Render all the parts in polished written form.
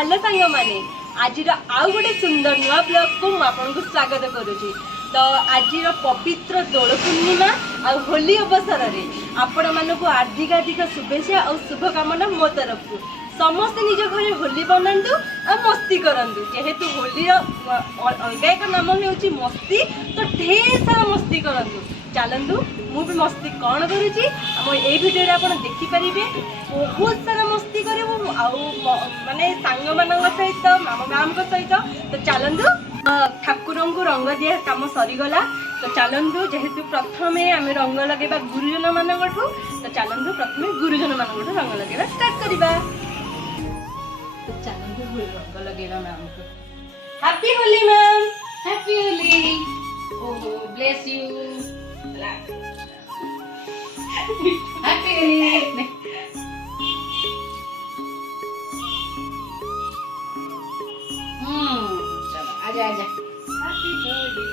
Hello सांग माने आज आउ गोटे सुंदर नुआ ब्लॉग को आपको स्वागत करुँची। तो आज पवित्र दोल पूर्णिमा आ होली अवसर में आपण मानक हार्दिक हार्दिक शुभेच्छा और शुभकामना मो तरफ समस्ते निज घर होली बनातु आ मस्ती करंतु। जेहेतु होली अलग एक नाम हो मस्ती, तो ढेर सारा मस्ती करंतु। चलतु मु भी मस्ती कौन करुँची ये भिडियो आप देखिपारे। बहुत सारा मस्ती कर माने सांग मान सहित मामा मैम सहित। तो चलतु ठाकुर को रंग दिया कम सरीगला। तो चलतु जेहेतु प्रथम आम रंग लगेगा गुरुजन मान, तो चलतु प्रथम गुरुजन मान रंग लगेगा स्टार्ट करवा। तो चलतु रंग लगेगा मैम को। Happy Holi ma'am. Happy Holi. Oh bless you. Happy Holi. चलो आजा आजा। हैप्पी होली।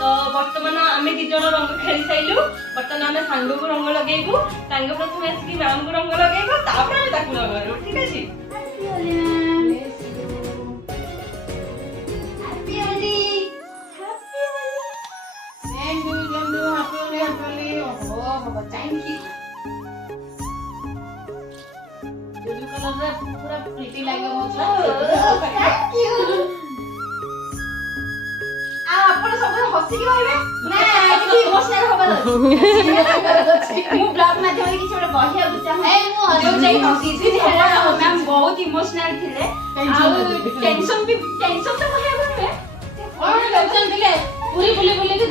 तो बर्तमान आम दिज रंग खेली साइलु। बर्तमान आम सांग को रंग लगेबू। सांग प्रथम आसिक मैम को रंग लगेबू, तापर आम ताकू रंग लगेबू। ठीक अछि। Happy Holi ma'am. Happy Holi. Happy Holi. Thank you Jammu. Happy Holi. Happy Holi. ओहो बाबा थैंक यू। ब्लू कलर रे पूरा प्रिटी लागो मोछा। Thank you. आपण सब हसी की कहबे ना कि इमोशनल होबा अछि। मु ब्लॉग माध्यम रे किछ बहिया चाहे ए मु हजो जाई हसी थी। मैम बहुत इमोशनल थिले आ टेंशन तो कहबे कोन टेंशन थिले। पूरी बुली के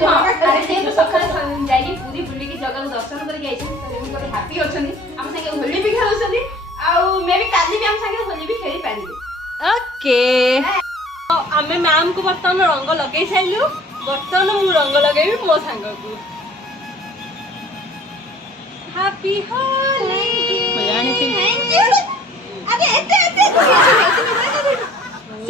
अरे से तो सखर जाई पूरी बुली के जगह दर्शन कर जाई छन। तो हम को हैप्पी होछनी हम संगे होली भी खेलुछनी आ मे भी काली भी हम संगे होली भी खेली पारिबे। ओके आमे मैम को बर्तमान रंग लगे साइलु। बर्तमान मु रंग लगेबी मो सांग को। हैप्पी होली। Thank you. अरे एते से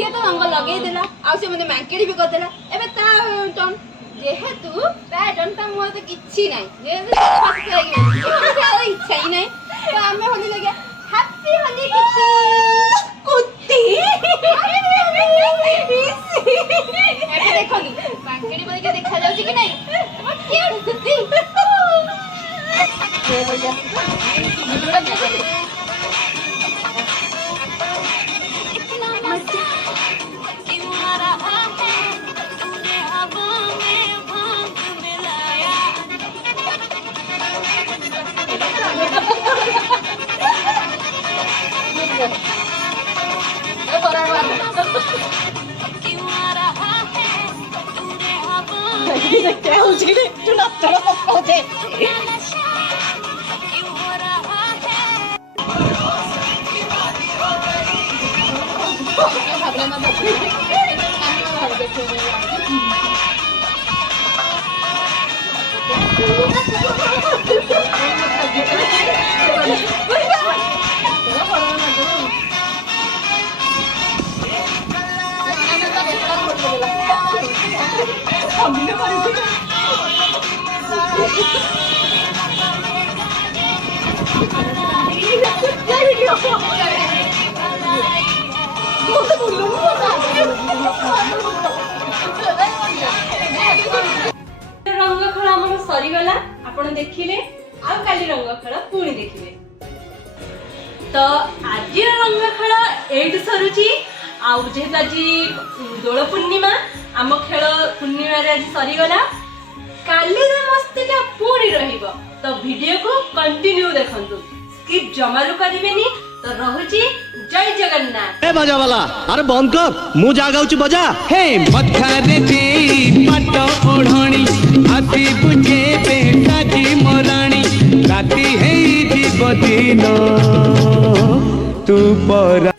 तो रंग लगे देला आ से मने मार्केट भी कर देला। एबे ता टन जेहेतु ता टन ता मोर तो किछि नै जे फस के लगे मोर इच्छा ही नै। तो आमे होली लगे हैप्पी होली कुत्ती एबे देखनी मार्केट बने के देखा जाउची कि नै हम क्यूट कुत्ती। ये हो गया वीडियो देखो। क्या हो जी तू ना चलो पहुंचे। रंग खेल आम सरीगला आपण देखिले आ काली रंग खेल पुणी देखिले। तो आज रंग खेल एट सरुची जेहेतु आज दोल पूर्णिमा आम खेल पूर्णिमा आज सरीगला। काली मस्तीटा पुणी रहिबो। तो वीडियो को कंटिन्यू देखंतु, स्किप जमारू करिवेनी। तो रहुची जय जगन्नाथ। ए बजा वाला अरे बंद कर मु जा गाउची बजा। हे मथारे दे पाट ओढणी आती बुझे पेटा की मोराणी राती है जीव दिन तू पर